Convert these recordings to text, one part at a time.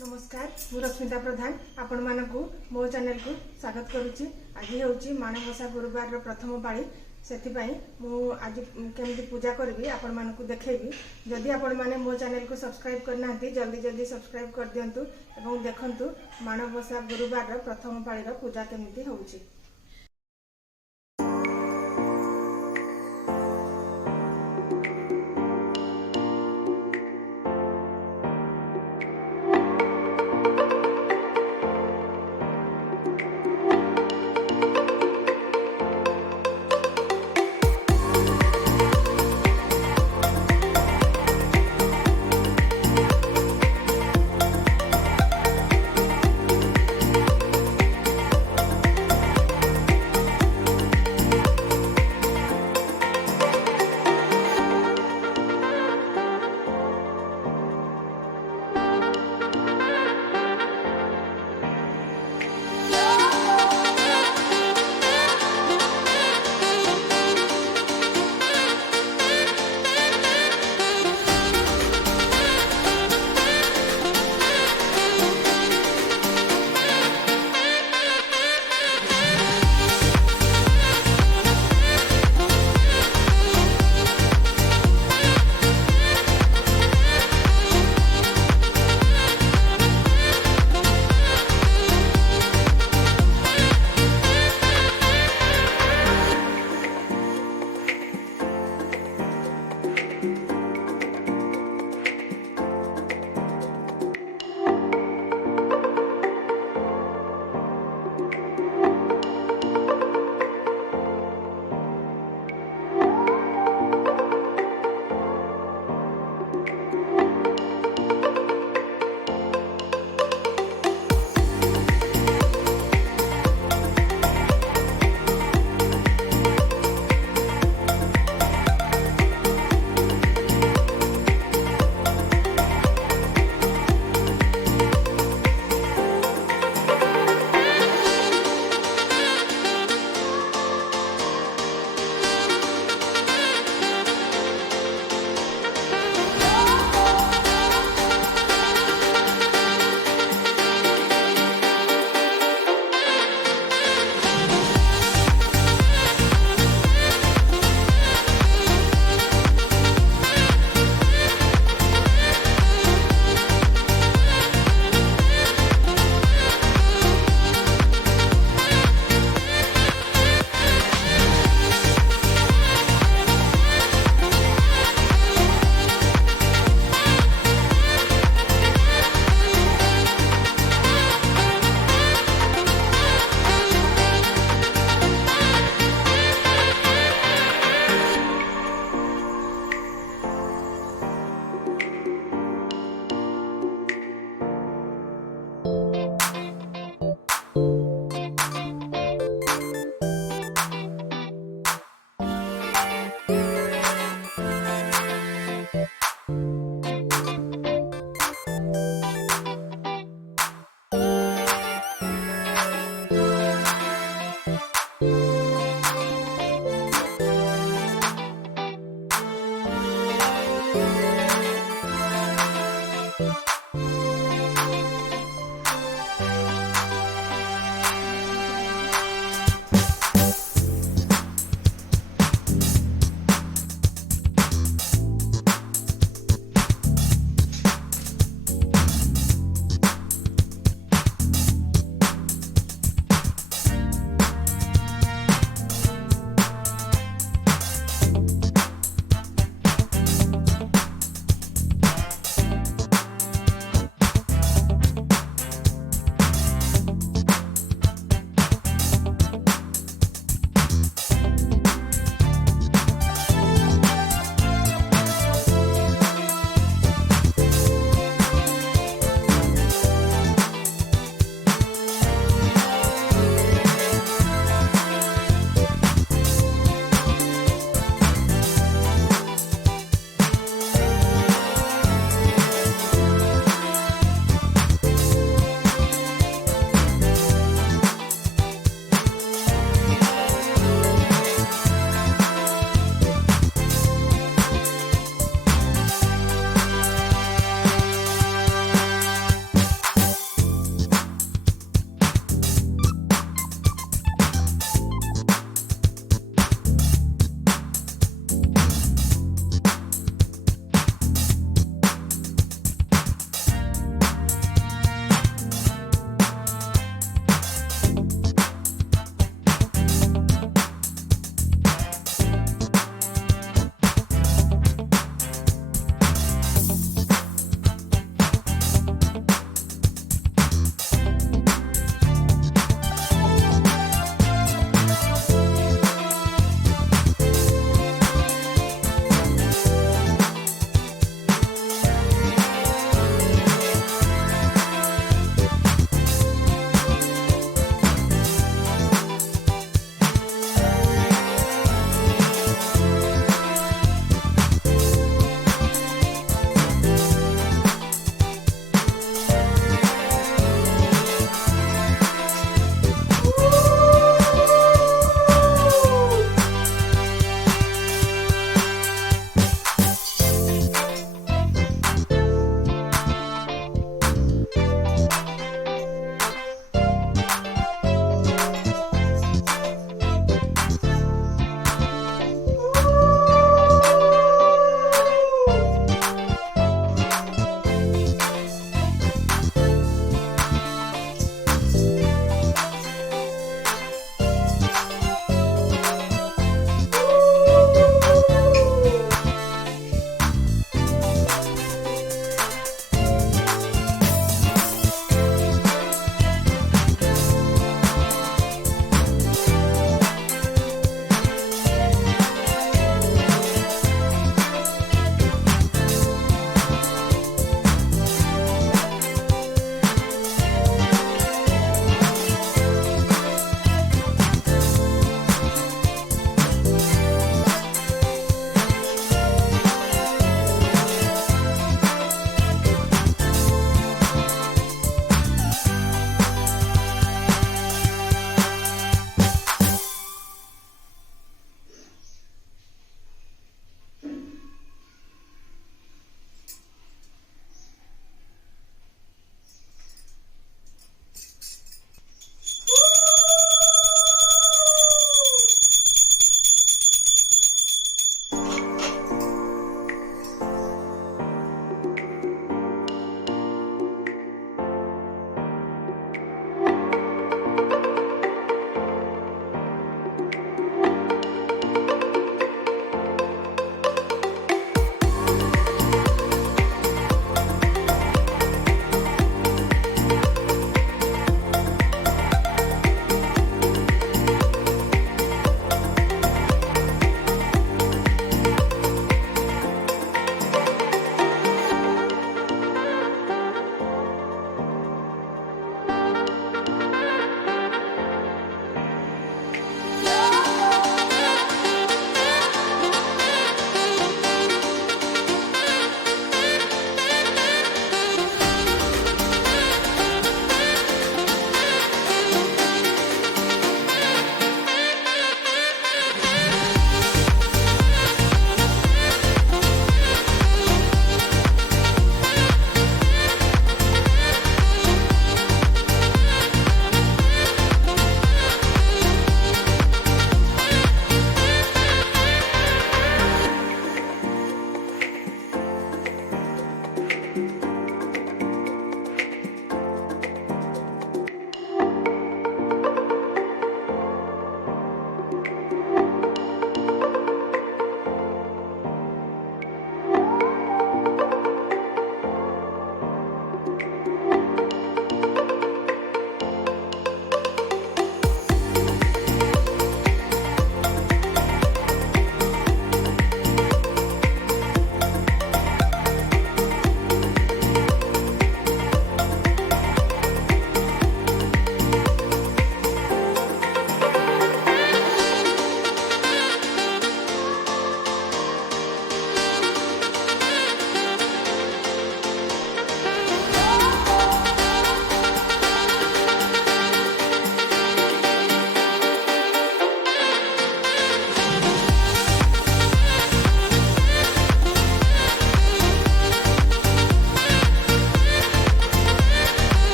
नमस्कार मु रश्मिता प्रधान आपण मानकु मो चैनल को स्वागत करुच्ची। आज हूँ माणबसा गुरुवार प्रथम पाली से मु आज केमती पूजा करी आपण मानकु देखैबी। जदि आपण माने मो चैनल को सब्सक्राइब करना जल्दी जल्दी सब्सक्राइब कर दियंतु एवं देखंतु माणबसा गुरुवार प्रथम पाली पूजा केमती होउची।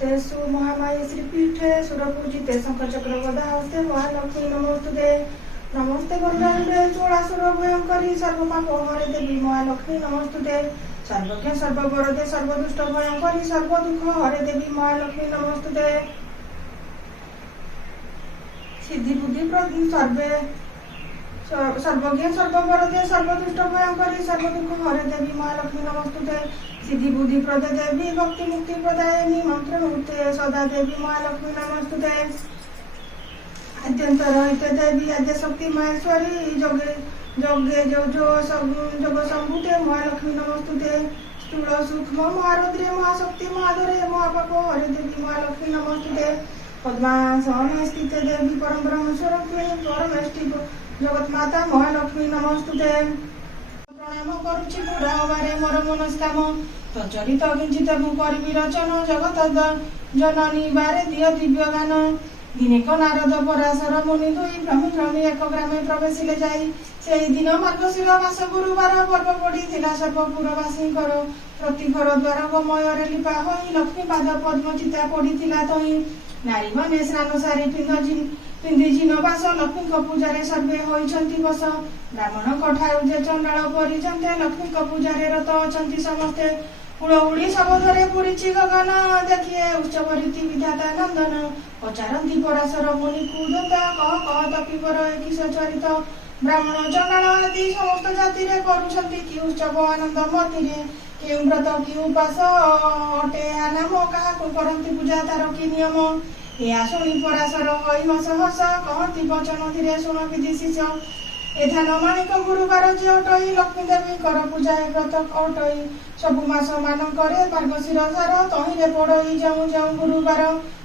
तेषु महामाये श्रीपीठे सुरपूजिते शंखचक्र गदा हस्ते महालक्ष्मी नमोस्तुते। नमस्ते गरुडारूढे चूड़ासुर भयंकरी सर्वपाप हरे देवी महालक्ष्मी नमोस्तुते। सर्वज्ञ सर्ववरदे सर्वदुष्ट भयंकरी सर्वदुःख हरे देवी महालक्ष्मी नमोस्तुते। सिद्धि बुद्धि सर्वे सर्वज्ञ सर्ववरदे सर्वदुष्ट भयंकरी सर्वदुःख हरे देवी महालक्ष्मी नमोस्तुते। सिद्धि बुद्धि प्रदे देवी भक्ति मुक्ति प्रदायिनी मंत्र मुक्ते सदा देवी महालक्ष्मी नमोस्तुते। आद्यंतर हिते देवी आद्य शक्ति माहेश्वरी जोगे जोगे जोग संभूते महालक्ष्मी नमोस्तुते। स्थूल सूक्ष्म महारुद्रे महाशक्ति महाधरे महापाप हरे देवी महालक्ष्मी नमोस्तुते। पद्मासने स्थिते देवी परम ब्रह्म स्वरूपिणी परमेष्टि जगत माता महालक्ष्मी नमोस्तुते। प्रणाम करुछि बुढ़ा हबारे मोर मनस्काम तचरित किंचित मु करिबि रचन जगत जननी बारे दिय दिव्य गान। दिनेक नारद पराशर मुनि दुई भ्रमी एक ग्रामे प्रवेशिले जाई। सेही दिन मार्गशीर मास गुरुवार पर्व पड़िथिला सर्वपुरवासींकर प्रति घर द्वार गोमୟରେ लिपा होई लक्ष्मी पाद पद्म चिता पड़िथिला तही। नारी माने स्नान सारी पिंधि जिनबास लक्ष्मी पूजारे सर्वे होइछंती बस। ब्राह्मण ठारू जे चंडाल परिजन्ते लक्ष्मी पूजारे रत अछंती समस्ते। हुड़हुड़ी सबधरे पुरीछि गगन देखिए उत्सव रीति विधाता नंदन। पचारंती पराशर मुनि कुदता कह तपिवर किस चरित। ब्राह्मण चंडाल आदि समस्त जाति रे करुछंती कि उत्सव आनंद मतिरे। केउ व्रत कि उपास अटे नाम काहाकु करंती पूजा तार कि नियम। या शुणी पराशर होई हस हस कहती वचन धीरे शुण विधि शिष। एधान माणिक गुरुवार जे अटई लक्ष्मी देवी कर पूजा व्रत अटई। सबु मास मानकरे मार्गशीर सार तहिरे पड़ई जाऊँ जाऊँ गुरुवार।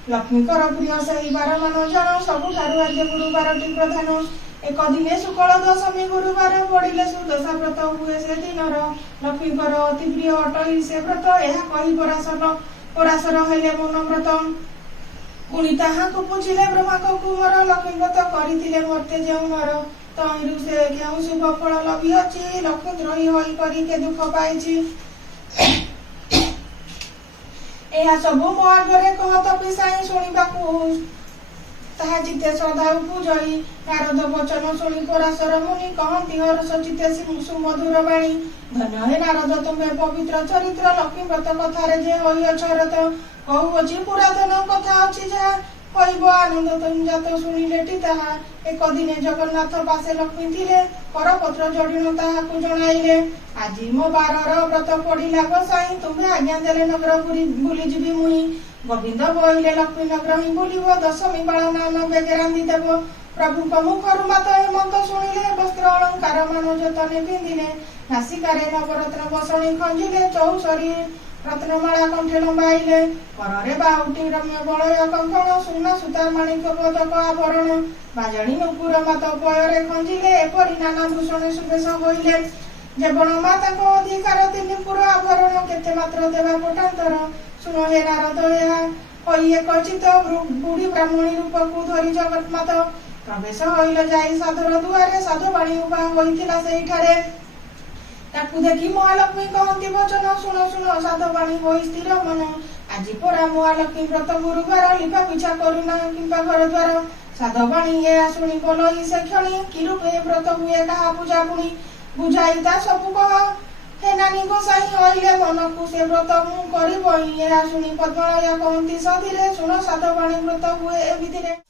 लक्ष्मीकर प्रिय सेही बार मान जन सबुठारु आज गुरुवारटी प्रधान। एक दिने शुक्ल दशमी गुरुवार पड़िले सुदशा व्रत हुए से दिनर। लक्ष्मीकर अति प्रिय अटई से व्रत यह कही पराशर हेले मन व्रत। पुणी ताहाकु पूछिले ब्रह्मा कुमार लक्ष्मी व्रत करिथिले मर्ते जेउ नर। तहिरु से केउ शुभ फल लभिअछि लक्ष्मी द्रोही होई करी के दुख पाइछि। एहा सबु मो आगरे कह तपिसाई शुणिबाकु ताहा चिते श्रद्धा पूजई। नारद वचन शुणी पराशर मुनि कहती हर्ष चिते सुमधुर बाणी। धन्य हे नारद तुम्हे पवित्र चरित्र लक्ष्मी व्रत कथारे जे होइअछ रत। कहूअछि पुरातन कथा अछि जहा कहब आनंद तुम जात शुणिलेटी ताहा। एक दिने जगन्नाथ पासे लक्ष्मी थिले करपत्र जडिन ताहाकु जणाइले। आजि मो बारर व्रत पड़िला गोसाई तुम्हे आज्ञा देले नगर बुली जिबि मुई। गोविंद बहिले लक्ष्मी नगर ही बुलिब दशमी बाल नाना बेगे रांधि देव। प्रभु मुखरु मात हेमंत शुणिले वस्त्र अलंकार मान जतने पिंधिले। नासिकारे नवरत्न बसणी खंजिले चौसरी रत्नमाला कंठे लंबाइले। कररे बाहुटी रम्य बलय कंकण सुना सुतार माणिक पदक आभरण। बाजणी नुपुर मात पୟରେ खंजिले एपरि नाना भूषणे सुबेश होइले। जेबण माताक अधिकार तिनि पुर आभरण केते मात्र देवा पटांतर। शुण हे नारद ଏହା कही एक चित बुढ़ी ब्राह्मणी रूपकु धरी जगत मात प्रवेश होइले जाई साधुर दुआरे। साधु बाणी उभा होइथिला सेहिठारे। ताकू देखी महालक्ष्मी कहती वचन शुण शुण साधु बाणी होई स्थिर मन। आज परा महालक्ष्मी व्रत गुरुवार लिपा पिछा करुना किंबा घर द्वार। साधु बाणी या शुणी बोलई से क्षणी कि रूपे व्रत हुए कहा पूजा पुणी। बुझाई ता सबु कह हे नानी गोसाई होइले मनकु से व्रत मु करिबई। या शुणी पद्मलया कहती सधीरे शुण साधु बाणी व्रत हुए ए विधिरे।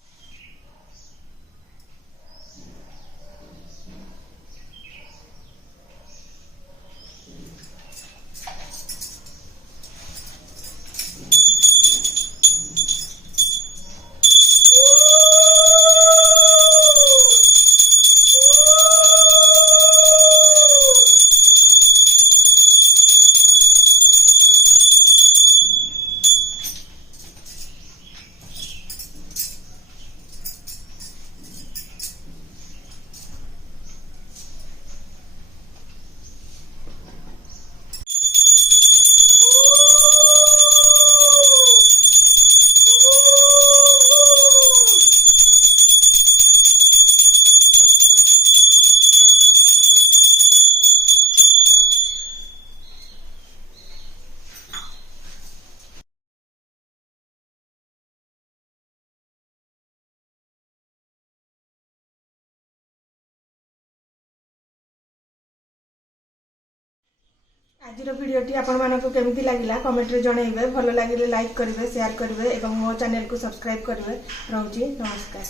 आजिर भिडियोटी आपण मानक केमती लागला कमेंट रे जणाइबे भल लागिले लाइक करिवे शेयर करिवे एवं मो चैनल को सब्सक्राइब करिवे रहउची नमस्कार।